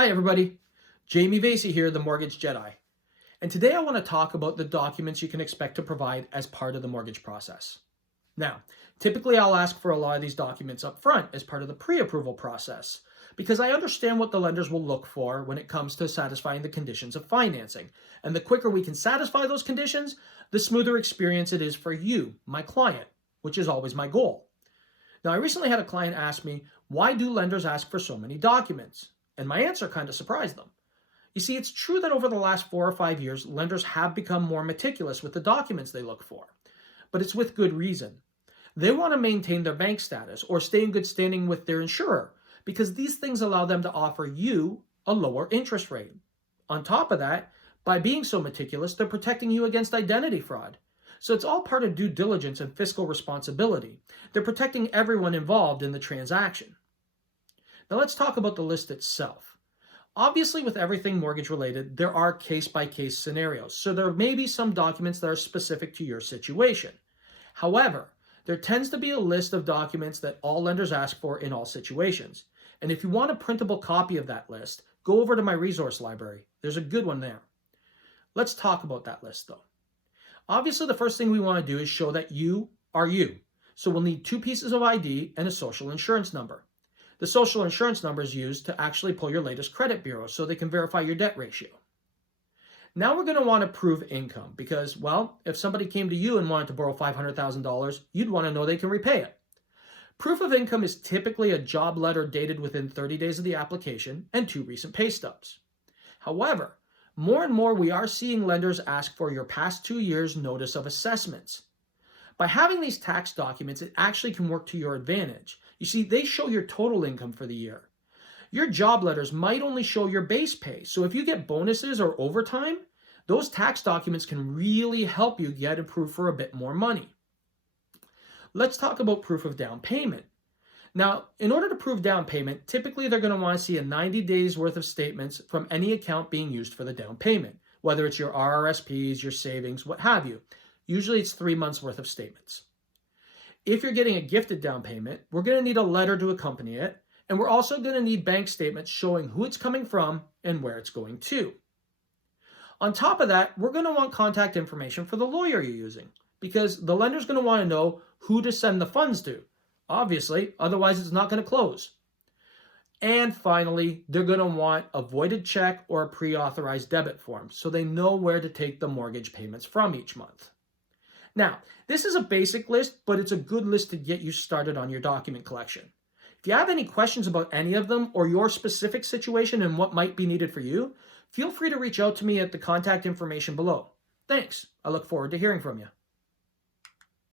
Hi everybody, Jamie Vasey here, the Mortgage Jedi. And today I want to talk about the documents you can expect to provide as part of the mortgage process. Now, typically I'll ask for a lot of these documents up front as part of the pre-approval process because I understand what the lenders will look for when it comes to satisfying the conditions of financing. And the quicker we can satisfy those conditions, the smoother experience it is for you, my client, which is always my goal. Now, I recently had a client ask me, why do lenders ask for so many documents? And my answer kind of surprised them. You see, it's true that over the last 4 or 5 years, lenders have become more meticulous with the documents they look for. But it's with good reason. They want to maintain their bank status or stay in good standing with their insurer because these things allow them to offer you a lower interest rate. On top of that, by being so meticulous, they're protecting you against identity fraud. So it's all part of due diligence and fiscal responsibility. They're protecting everyone involved in the transaction. Now let's talk about the list itself. Obviously, with everything mortgage related, there are case-by-case scenarios, so there may be some documents that are specific to your situation. However, there tends to be a list of documents that all lenders ask for in all situations. And if you want a printable copy of that list, go over to my resource library. There's a good one there. Let's talk about that list though. Obviously, the first thing we want to do is show that you are you. So we'll need 2 pieces of ID and a social insurance number. The social insurance number is used to actually pull your latest credit bureau so they can verify your debt ratio. Now we're going to want to prove income because, well, if somebody came to you and wanted to borrow $500,000, you'd want to know they can repay it. Proof of income is typically a job letter dated within 30 days of the application and 2 recent pay stubs. However, more and more we are seeing lenders ask for your past 2 years' notice of assessments. By having these tax documents, it actually can work to your advantage. You see, they show your total income for the year. Your job letters might only show your base pay, so if you get bonuses or overtime, those tax documents can really help you get approved for a bit more money. Let's talk about proof of down payment. Now, in order to prove down payment, typically they're going to want to see a 90 days worth of statements from any account being used for the down payment, whether it's your RRSPs, your savings, what have you. Usually it's 3 months worth of statements. If you're getting a gifted down payment, we're going to need a letter to accompany it, and we're also going to need bank statements showing who it's coming from and where it's going to. On top of that, we're going to want contact information for the lawyer you're using, because the lender's going to want to know who to send the funds to. Obviously, otherwise it's not going to close. And finally, they're going to want a voided check or a pre-authorized debit form so they know where to take the mortgage payments from each month. Now, this is a basic list, but it's a good list to get you started on your document collection. If you have any questions about any of them or your specific situation and what might be needed for you, feel free to reach out to me at the contact information below. Thanks. I look forward to hearing from you.